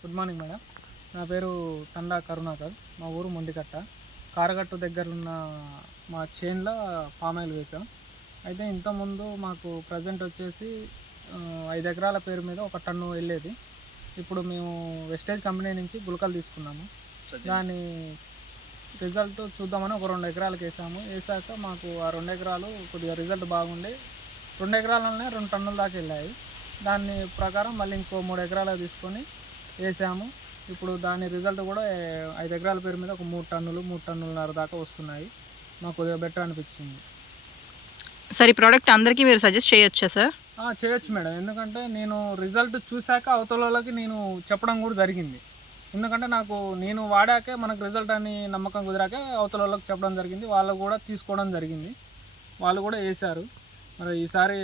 Good morning madam. నా పేరు తండా కరుణాకర్. మా ఊరు మొండికట్ట. కారగట్టు దగ్గర ఉన్న మా చేన్లో పామ్ ఆయిల్ వేసాం అయితే ఇంతకుముందు మాకు ప్రజెంట్ వచ్చేసి ఐదు ఎకరాల పేరు మీద ఒక టన్ను వెళ్ళేది. ఇప్పుడు మేము వెస్టేజ్ కంపెనీ నుంచి గులకలు తీసుకున్నాము. దాని రిజల్ట్ చూద్దామని ఒక రెండు ఎకరాలకు వేసాము. వేసాక మాకు ఆ రెండు ఎకరాలు కొద్దిగా రిజల్ట్ బాగుండి. రెండు ఎకరాలనే రెండు టన్నుల దాకా వెళ్ళాయి. దాని ప్రకారం మళ్ళీ ఇంకో మూడు ఎకరాలకు తీసుకొని వేసాము. ఇప్పుడు దాని రిజల్ట్ కూడా ఐదు ఎకరాల పేరు మీద ఒక మూడు టన్నులు మూడు టన్నులన్నర దాకా వస్తున్నాయి. మాకు కొద్దిగా బెటర్ అనిపించింది. సార్ ఈ ప్రోడక్ట్ అందరికీ మీరు సజెస్ట్ చేయొచ్చా సార్? చేయొచ్చు మేడం. ఎందుకంటే నేను రిజల్ట్ చూశాక అవతల వాళ్ళకి నేను చెప్పడం కూడా జరిగింది. ఎందుకంటే నాకు నేను వాడాకే మనకు రిజల్ట్ అని నమ్మకం కుదిరాకే అవతల వాళ్ళకి చెప్పడం జరిగింది. వాళ్ళు కూడా తీసుకోవడం జరిగింది. వాళ్ళు కూడా వేశారు. మరి ఈసారి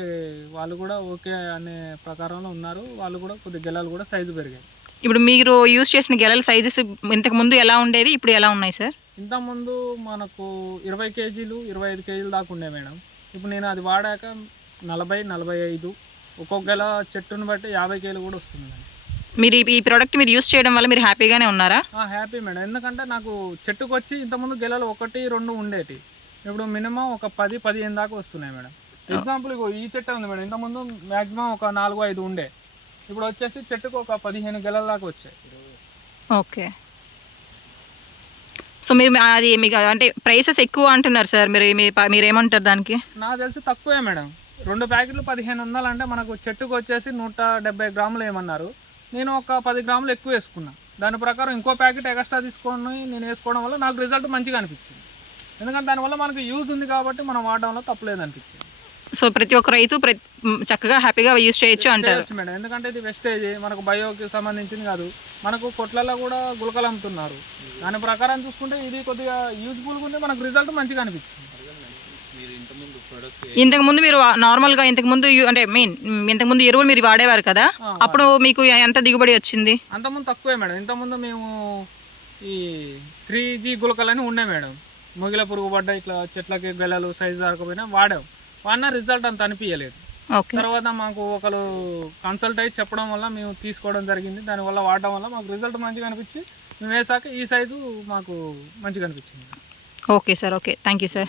వాళ్ళు కూడా ఓకే అనే ప్రకారంలో ఉన్నారు. వాళ్ళు కూడా కొద్ది గెలలు కూడా సైజు పెరిగాయి. ఇప్పుడు మీరు యూజ్ చేసిన గెలల సైజెస్ ఇంతకు ముందు ఎలా ఉండేవి? ఇప్పుడు ఎలా ఉన్నాయి సార్ ఇంతకుముందు మనకు ఇరవై కేజీలు ఇరవై ఐదు కేజీలు దాకా ఉండే మేడం. ఇప్పుడు నేను అది వాడాక నలభై నలభై ఐదు. ఒక్కొక్క గెల చెట్టును బట్టి యాభై కేజీలు కూడా వస్తుంది మేడం. మీరు ఈ- ప్రోడక్ట్ మీరు యూజ్ చేయడం వల్ల మీరు హ్యాపీగానే ఉన్నారా? Happy madam. ఎందుకంటే నాకు చెట్టుకు వచ్చి ఇంతకుముందు గెలలు ఒకటి రెండు ఉండేటి. ఇప్పుడు మినిమం ఒక పది పదిహేను దాకా వస్తున్నాయి మేడం. ఎగ్జాంపుల్ ఈ చెట్టు ఉంది మేడం. ఇంతకుముందు మ్యాక్సిమం ఒక నాలుగు ఐదు ఉండే. ఇప్పుడు వచ్చేసి చెట్టుకు ఒక పదిహేను గెలల దాకా వచ్చాయి. ఓకే. సో మీరు అది మీకు అంటే ప్రైసెస్ ఎక్కువ అంటున్నారు సార్ మీరు మీరు ఏమంటారు దానికి? నాకు తెలిసి తక్కువే మేడం. రెండు ప్యాకెట్లు పదిహేను వందలు మనకు చెట్టుకు వచ్చేసి నూట డెబ్బై గ్రాములు ఏమన్నారు. నేను ఒక పది గ్రాములు ఎక్కువ వేసుకున్నా. దాని ప్రకారం ఇంకో ప్యాకెట్ ఎక్స్ట్రా తీసుకొని నేను వేసుకోవడం వల్ల నాకు రిజల్ట్ మంచిగా అనిపించింది. ఎందుకంటే దానివల్ల మనకు యూజ్ ఉంది కాబట్టి మనం వాడడంలో తప్పులేదు అనిపించింది. సో ప్రతి ఒక్క రైతు చక్కగా హ్యాపీగా యూజ్ చేయొచ్చు అంటారు. మేడం. ఎందుకంటే ఇది వెస్టేజ్ మనకు బయోకి సంబంధించింది కాదు. మనకు కొట్లలో కూడా గులకలు అమ్ముతున్నారు. దాని ప్రకారం చూసుకుంటే ఇది కొద్దిగా యూజ్ఫుల్గా ఉంది. మనకు రిజల్ట్ మంచిగా అనిపించింది ఇంతకు ముందు మీరు నార్మల్గా ఇంతకు ముందు అంటే మెయిన్ ఇంతకు ముందు ఎరువులు మీరు వాడేవారు కదా? అప్పుడు మీకు ఎంత దిగుబడి వచ్చింది? అంతకుముందు తక్కువే మేడం. ఇంతకుముందు మేము ఈ త్రీ జీ గులకలని ఉండే మేడం. మొగిల పురుగు పడ్డ ఇట్లా చెట్లకి గెలలు సైజు దాకపోయినా వాడాం. వాడిన రిజల్ట్ అంత అనిపించలేదు తర్వాత మాకు ఒకరు కన్సల్ట్ అయ్యి చెప్పడం వల్ల మేము తీసుకోవడం జరిగింది. దానివల్ల వాడడం వల్ల మాకు రిజల్ట్ మంచిగా అనిపించి మేము వేసాక ఈ సైజు మాకు మంచిగా అనిపించింది. Okay sir okay. Thank you sir